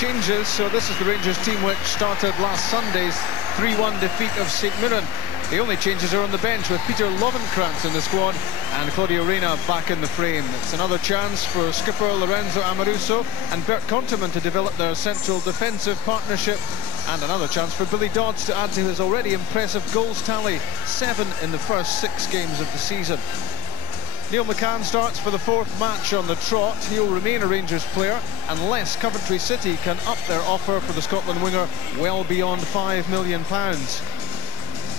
changes, so this is the Rangers team which started last Sunday's 3-1 defeat of St Mirren. The only changes are on the bench, with Peter Lovenkrantz in the squad and Claudio Reyna back in the frame. It's another chance for skipper Lorenzo Amoruso and Bert Konteman to develop their central defensive partnership, and another chance for Billy Dodds to add to his already impressive goals tally, 7 in the first 6 games of the season. Neil McCann starts for the 4th match on the trot. He'll remain a Rangers player unless Coventry City can up their offer for the Scotland winger well beyond £5 million.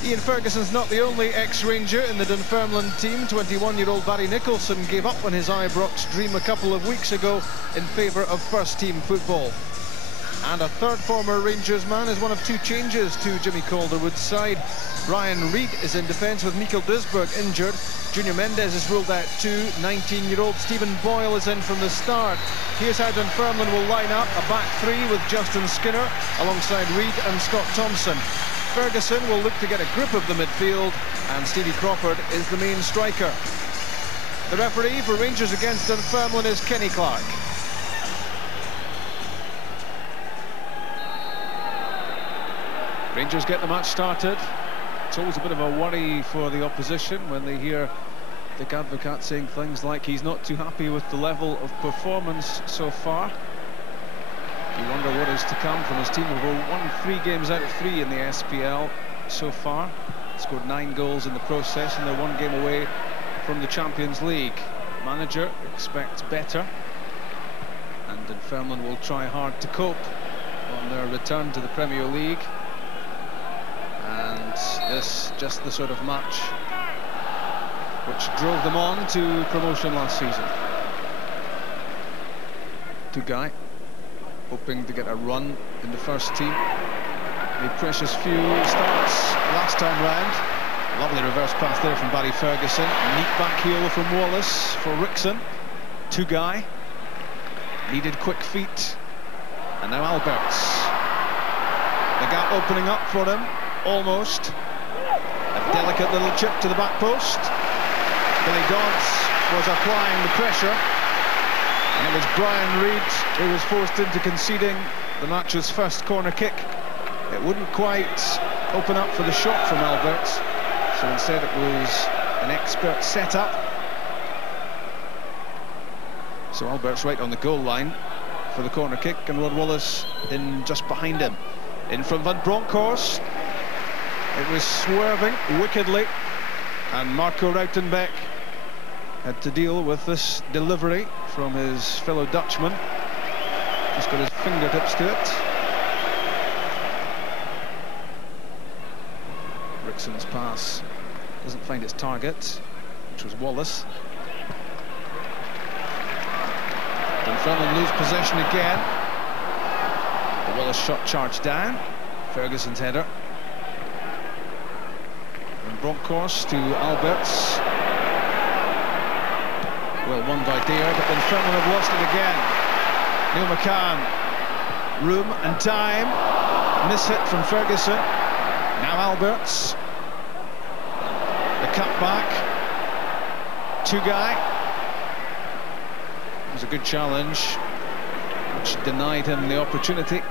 Ian Ferguson's not the only ex-Ranger in the Dunfermline team. 21-year-old Barry Nicholson gave up on his Ibrox dream a couple of weeks ago in favour of first-team football. And a third former Rangers man is one of 2 changes to Jimmy Calderwood's side. Brian Reid is in defence with Mikael Duisberg injured. Junior Mendes is ruled out too. 19-year-old Stephen Boyle is in from the start. Here's how Dunfermline will line up: a back 3 with Justin Skinner alongside Reid and Scott Thompson. Ferguson will look to get a grip of the midfield, and Stevie Crawford is the main striker. The referee for Rangers against Dunfermline is Kenny Clark. Rangers get the match started. It's always a bit of a worry for the opposition when they hear Dick Advocaat saying things like he's not too happy with the level of performance so far. You wonder what is to come from his team. Who won 3 games out of 3 in the SPL so far. Scored 9 goals in the process, and they're 1 game away from the Champions League. Manager expects better, and Dunfermline will try hard to cope on their return to the Premier League. And this just the sort of match which drove them on to promotion last season. Tugai hoping to get a run in the first team. A precious few starts last time round. Lovely reverse pass there from Barry Ferguson. Neat back heel from Wallace for Rickson. Tugai needed quick feet, and now Alberts. The gap opening up for him. Almost. A delicate little chip to the back post. Billy Dodds was applying the pressure, and it was Brian Reid who was forced into conceding the match's first corner kick. It wouldn't quite open up for the shot from Alberts, so instead it was an expert setup. So Alberts right on the goal line for the corner kick, and Rod Wallace in just behind him. In from Van Bronckhorst. It was swerving wickedly, and Marco Rautenbeck had to deal with this delivery from his fellow Dutchman. Just got his fingertips to it. Rickson's pass doesn't find its target, which was Wallace. Dunfermline lose possession again. The Wallace shot charged down. Ferguson's header. Bronckhorst to Alberts. Well won by Dare, but Dunfermline have lost it again. Neil McCann, room and time. Miss hit from Ferguson. Now Alberts. The cut back. Tugai. It was a good challenge, which denied him the opportunity.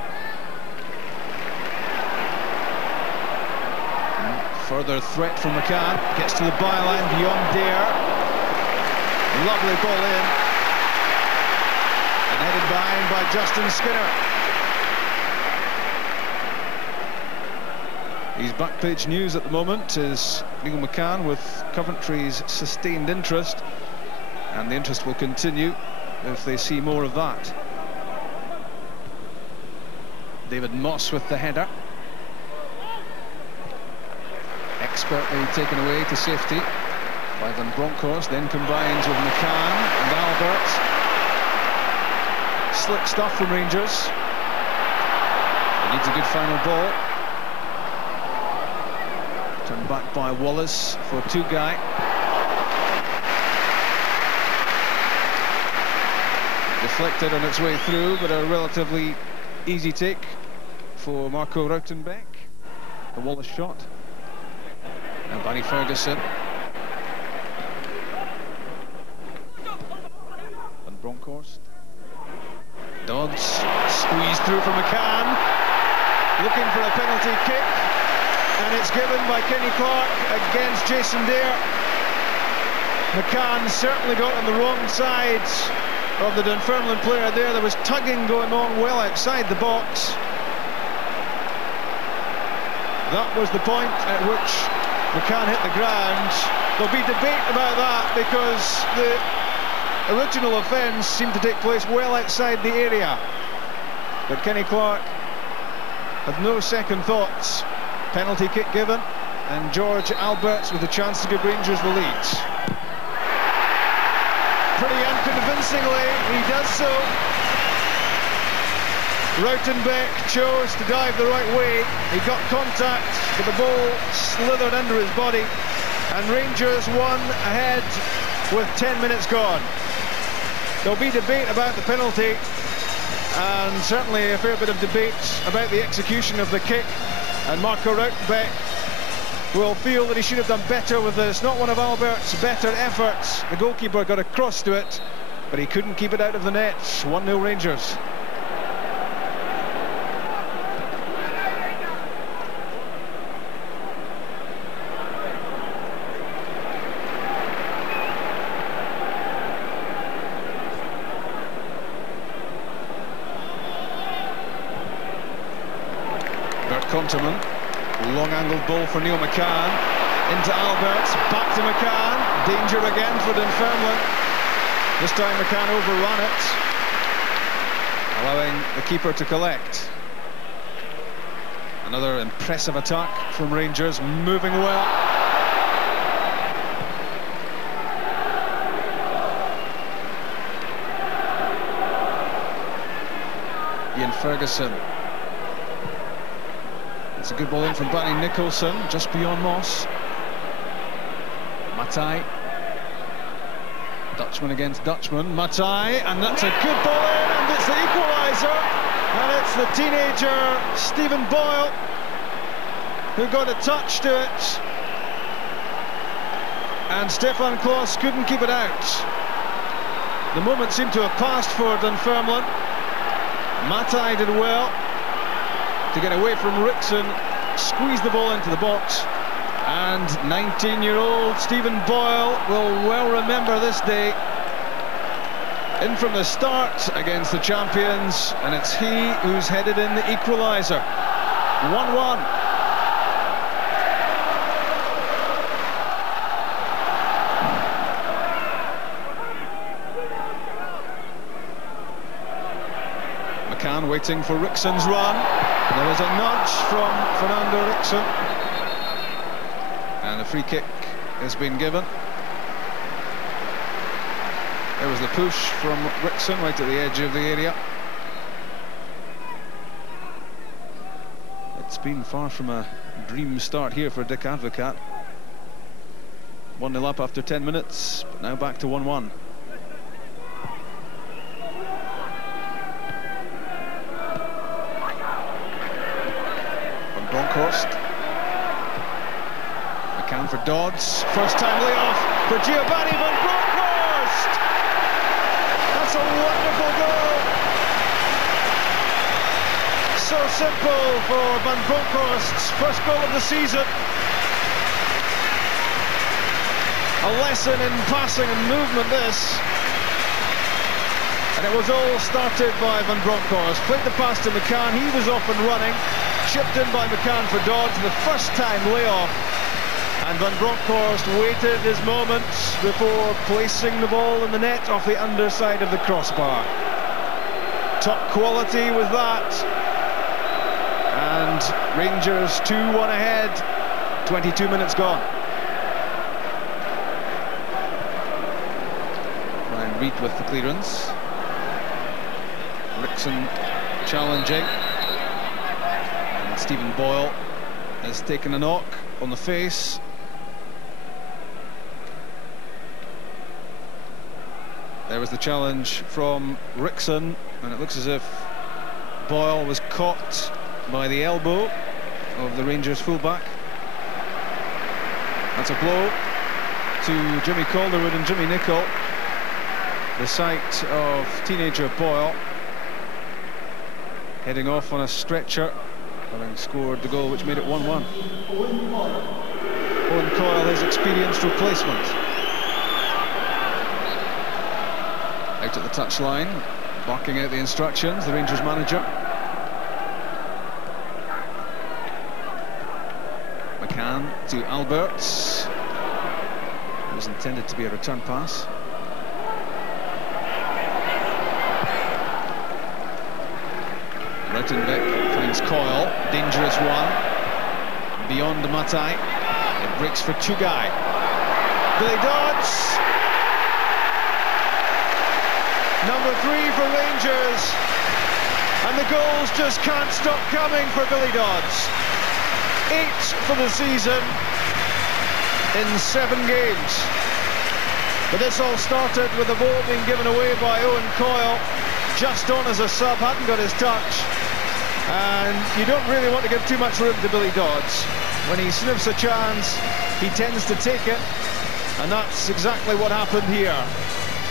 Further threat from McCann, gets to the byline beyond Dare. Lovely ball in, and headed behind by Justin Skinner. His back page news at the moment is Neil McCann with Coventry's sustained interest, and the interest will continue if they see more of that. David Moss with the header. Expertly taken away to safety by Van Bronckhorst, then combines with McCann and Alberts. Slick stuff from Rangers. He needs a good final ball. Turned back by Wallace for Tugai. Deflected on its way through, but a relatively easy take for Marco Rautenbeck. The Wallace shot. Now Barry Ferguson. Van Bronckhorst. Dodds Squeezed through from McCann, looking for a penalty kick, and it's given by Kenny Clark against Jason Dare. McCann certainly got on the wrong side of the Dunfermline player there. There was tugging going on well outside the box. That was the point at which McCann hit the ground. There'll be debate about that because the original offence seemed to take place well outside the area. But Kenny Clark had no second thoughts. Penalty kick given, and George Alberts with a chance to give Rangers the lead. Pretty unconvincingly, he does so. Rautenbeck chose to dive the right way. He got contact, but the ball slithered under his body, and Rangers won ahead with 10 minutes gone. There'll be debate about the penalty, and certainly a fair bit of debate about the execution of the kick, and Marco Rautenbeck will feel that he should have done better with this. Not one of Albert's better efforts. The goalkeeper got across to it, but he couldn't keep it out of the net. 1-0 Rangers. Conterman, long-angled ball for Neil McCann, into Alberts, back to McCann, danger again for Dunfermline. This time McCann overran it, allowing the keeper to collect. Another impressive attack from Rangers, moving well. Ian Ferguson. It's a good ball in from Barry Nicholson, just beyond Moss. Matai. Dutchman against Dutchman. Matai, and that's a good ball in, and it's the equaliser. And it's the teenager, Stephen Boyle, who got a touch to it. And Stefan Klos couldn't keep it out. The moment seemed to have passed for Dunfermline. Matai did well to get away from Rickson, squeeze the ball into the box, and 19-year-old Stephen Boyle will well remember this day. In from the start against the champions, and it's he who's headed in the equaliser. 1-1. McCann waiting for Rickson's run. There was a nudge from Fernando Rickson, and a free kick has been given. There was the push from Rickson right at the edge of the area. It's been far from a dream start here for Dick Advocat. 1-0 up after 10 minutes, but now back to 1-1. Bronkhorst. McCann for Dodds. First time layoff for Giovanni van Bronckhorst. That's a wonderful goal. So simple for Van Bronckhorst's first goal of the season. A lesson in passing and movement, this. And it was all started by Van Bronckhorst. Played the pass to McCann, he was off and running. Chipped in by McCann for Dodds, the first time layoff. And Van Bronckhorst waited his moment before placing the ball in the net off the underside of the crossbar. Top quality with that. And Rangers 2-1 ahead, 22 minutes gone. Ryan Reid with the clearance. Rickson challenging. Stephen Boyle has taken a knock on the face. There was the challenge from Rickson, and it looks as if Boyle was caught by the elbow of the Rangers fullback. That's a blow to Jimmy Calderwood and Jimmy Nicholl. The sight of teenager Boyle heading off on a stretcher, having scored the goal which made it 1-1. Owen Coyle, his experienced replacement. Out at the touchline, barking out the instructions, the Rangers manager. McCann to Alberts. It was intended to be a return pass. Rautenbeck finds Coyle, dangerous one. Beyond Matai, it breaks for Tugai. Billy Dodds. Number 3 for Rangers. And the goals just can't stop coming for Billy Dodds. 8 for the season in 7 games. But this all started with the ball being given away by Owen Coyle, just on as a sub, hadn't got his touch. And you don't really want to give too much room to Billy Dodds. When he sniffs a chance, he tends to take it, and that's exactly what happened here.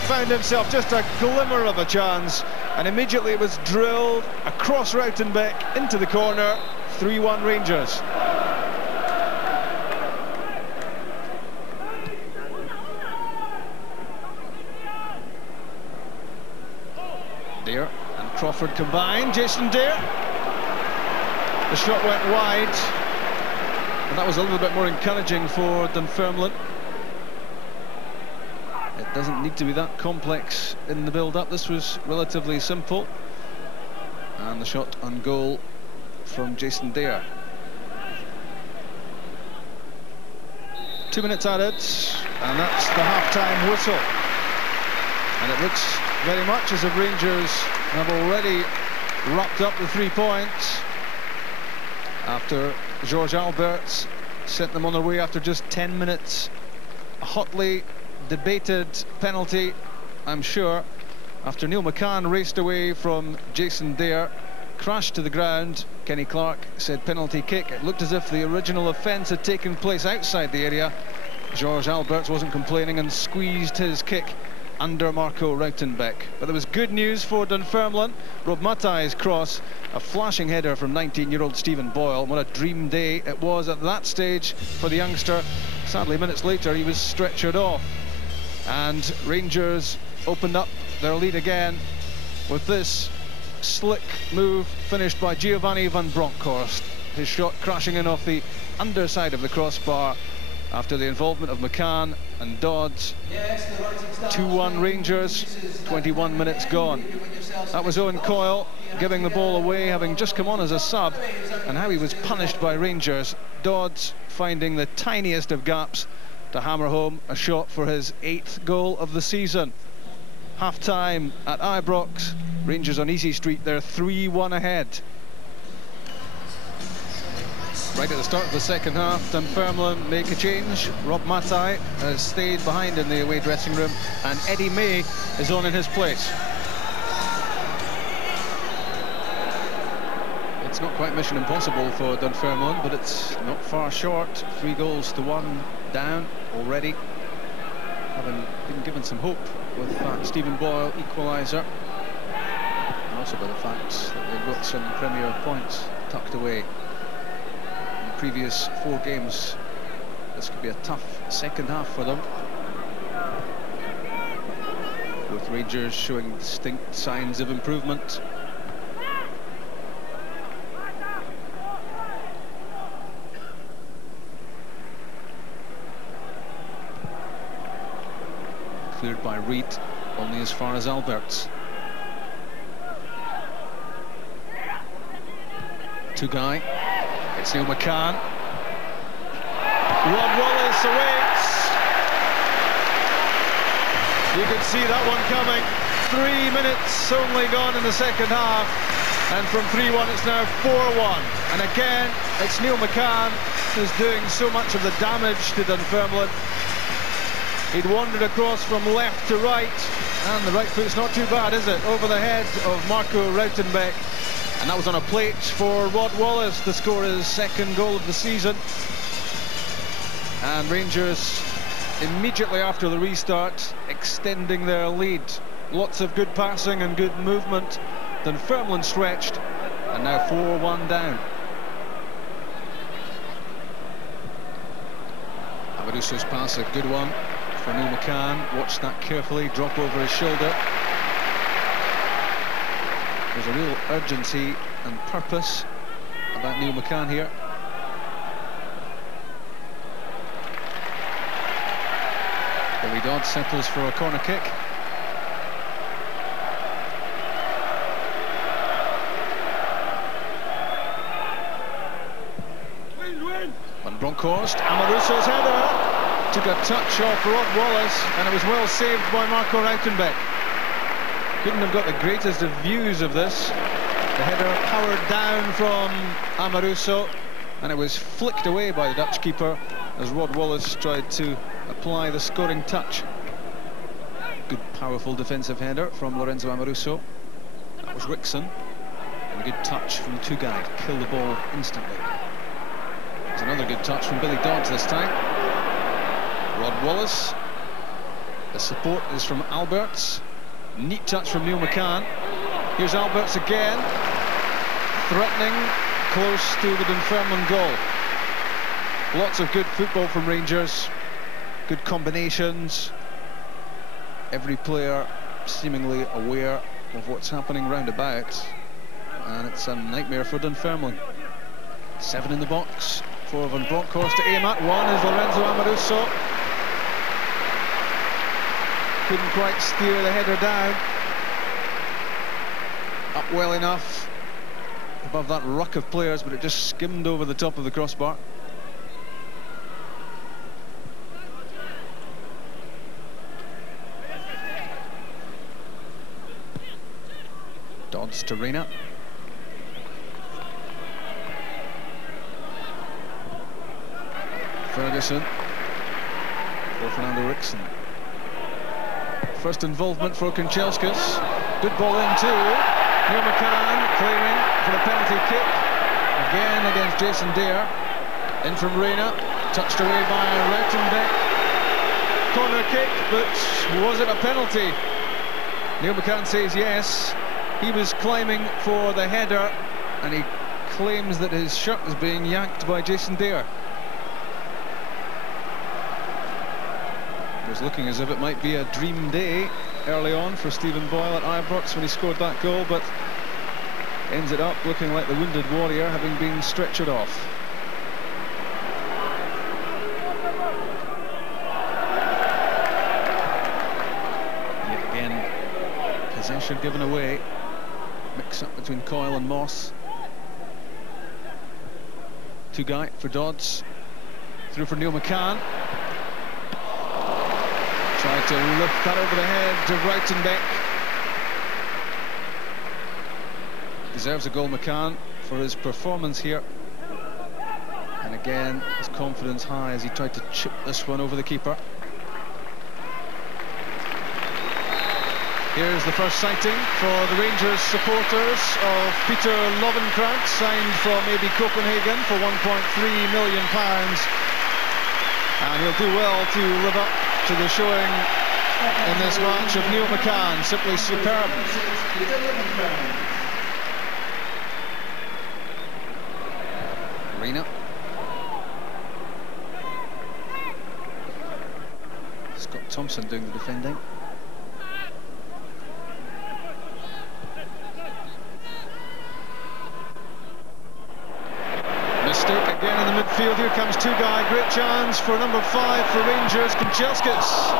Found himself just a glimmer of a chance, and immediately it was drilled across Rautenbeck into the corner. 3-1 Rangers. Dare and Crawford combined. Jason Dare. The shot went wide, and that was a little bit more encouraging for Dunfermline. It doesn't need to be that complex in the build-up. This was relatively simple. And the shot on goal from Jason Dare. 2 minutes added, and that's the half-time whistle. And it looks very much as if Rangers have already wrapped up the 3 points after George Alberts sent them on their way after just 10 minutes. A hotly debated penalty, I'm sure, after Neil McCann raced away from Jason Dare, crashed to the ground. Kenny Clark said penalty kick. It looked as if the original offence had taken place outside the area. George Alberts wasn't complaining and squeezed his kick under Marco Rautenbeck. But there was good news for Dunfermline. Rob Matai's cross, a flashing header from 19-year-old Stephen Boyle. What a dream day it was at that stage for the youngster. Sadly, minutes later, he was stretchered off. And Rangers opened up their lead again with this slick move finished by Giovanni van Bronckhorst. His shot crashing in off the underside of the crossbar after the involvement of McCann and Dodds. 2-1 Rangers, 21 minutes gone. That was Owen Coyle giving the ball away, having just come on as a sub, and how he was punished by Rangers. Dodds finding the tiniest of gaps to hammer home a shot for his 8th goal of the season. Half-time at Ibrox. Rangers on easy street, they're 3-1 ahead. Right at the start of the second half, Dunfermline make a change. Rob Matai has stayed behind in the away dressing room, and Eddie May is on in his place. It's not quite mission impossible for Dunfermline, but it's not far short. 3-1 down already, having been given some hope with that Stephen Boyle equaliser, and also by the fact that they've got some Premier points tucked away. Previous 4 games, this could be a tough second half for them, with Rangers showing distinct signs of improvement. Cleared by Reid, only as far as Alberts. Tugai. It's Neil McCann. Rod Wallace awaits. You could see that one coming. 3 minutes only gone in the second half, and from 3-1 it's now 4-1. And again, it's Neil McCann who's doing so much of the damage to Dunfermline. He'd wandered across from left to right, and the right foot's not too bad, is it? Over the head of Marco Rautenbeck. And that was on a plate for Rod Wallace to score his 2nd goal of the season. And Rangers, immediately after the restart, extending their lead. Lots of good passing and good movement. Dunfermline stretched, And now 4-1 down. Amoruso's pass, a good one for Neil McCann. Watch that carefully, drop over his shoulder. There's a real urgency and purpose about Neil McCann here. Billy Dodd settles for a corner kick. Van Bronckhorst, Amoruso's header took a touch off Rod Wallace, and it was well saved by Marco Rautenbeck. Couldn't have got the greatest of views of this. The header powered down from Amoruso, and it was flicked away by the Dutch keeper as Rod Wallace tried to apply the scoring touch. Good, powerful defensive header from Lorenzo Amoruso. That was Rickson, and a good touch from Tugai to kill the ball instantly. It's another good touch from Billy Dodds this time. Rod Wallace. The support is from Alberts. Neat touch from Neil McCann. Here's Alberts again, threatening close to the Dunfermline goal. Lots of good football from Rangers. Good combinations. Every player seemingly aware of what's happening round about, and it's a nightmare for Dunfermline. 7 in the box for Van Bronckhorst to aim at. 1 is Lorenzo Amoruso. Couldn't quite steer the header down. Up well enough above that ruck of players, but it just skimmed over the top of the crossbar. Dodds to Reina. Ferguson for Fernando Rickson. First involvement for Kanchelskis. Good ball in too. Neil McCann claiming for the penalty kick. Again against Jason Deere. In from Reina. Touched away by Rautenbeck. Corner kick, but was it a penalty? Neil McCann says yes. He was climbing for the header, and he claims that his shirt is being yanked by Jason Deere. It was looking as if it might be a dream day early on for Stephen Boyle at Ibrox when he scored that goal, but ends it up looking like the wounded warrior having been stretchered off. Yet again, possession given away. Mix up between Coyle and Moss. Tugai for Dodds. Through for Neil McCann. Tried to lift that over the head of Rautenbeck. Deserves a goal, McCann, for his performance here. And again, his confidence high as he tried to chip this one over the keeper. Here's the first sighting for the Rangers supporters of Peter Lovenkrantz, signed from AB Copenhagen for £1.3 million. And he'll do well to live up to the showing in this match of Neil McCann. Simply superb. Reina. Scott Thompson doing the defending. Mistake again in the midfield. Here comes Tugai. Great chance for number 5 for Rangers, Kanchelskis.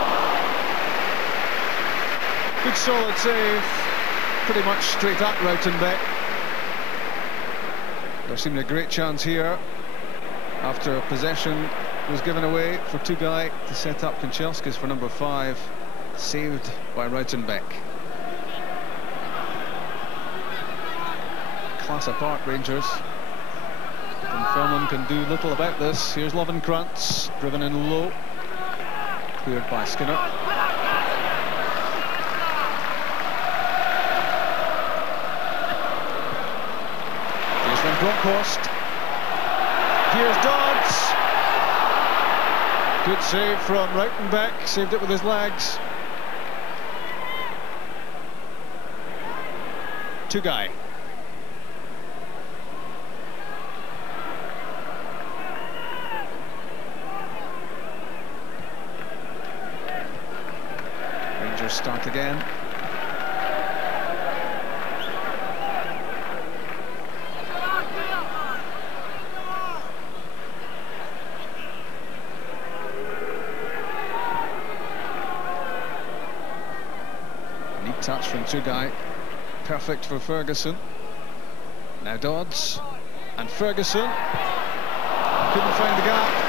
Good solid save. Pretty much straight at Rautenbeck. There seemed a great chance here after possession was given away for Tugai to set up Kanchelskis for number 5. Saved by Rautenbeck. Class apart, Rangers. Dunfermline can do little about this. Here's Lovenkrantz, driven in low. Cleared by Skinner. Here's Van Bronckhorst. Here's Dodds. Good save from Rautenbeck. Saved it with his legs. Tugai. Rangers start again. Neat touch from Tugai. Perfect for Ferguson. Now Dodds and Ferguson. Couldn't find the gap.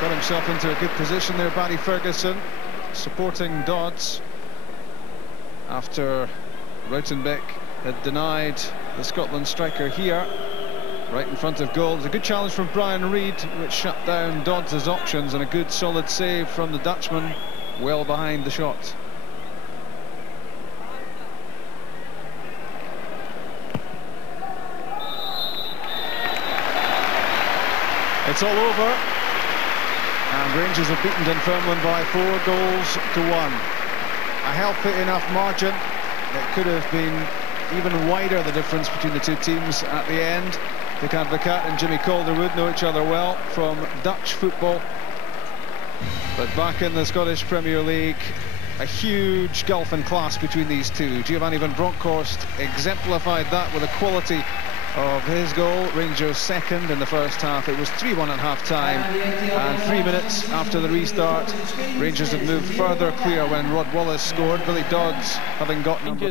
Got himself into a good position there, Barry Ferguson, supporting Dodds after Rautenbeck had denied the Scotland striker here, right in front of goal. It was a good challenge from Brian Reid, which shut down Dodds' options, and a good solid save from the Dutchman, well behind the shot. It's all over, and Rangers have beaten Dunfermline by 4-1. A healthy enough margin. It could have been even wider, the difference between the two teams at the end. Dick Advocat and Jimmy Calderwood know each other well from Dutch football. But back in the Scottish Premier League, a huge gulf in class between these two. Giovanni van Bronckhorst exemplified that with the quality of his goal. Rangers second in the first half. It was 3-1 at half-time, and 3 minutes after the restart, Rangers had moved further clear when Rod Wallace scored. Billy Dodds having got number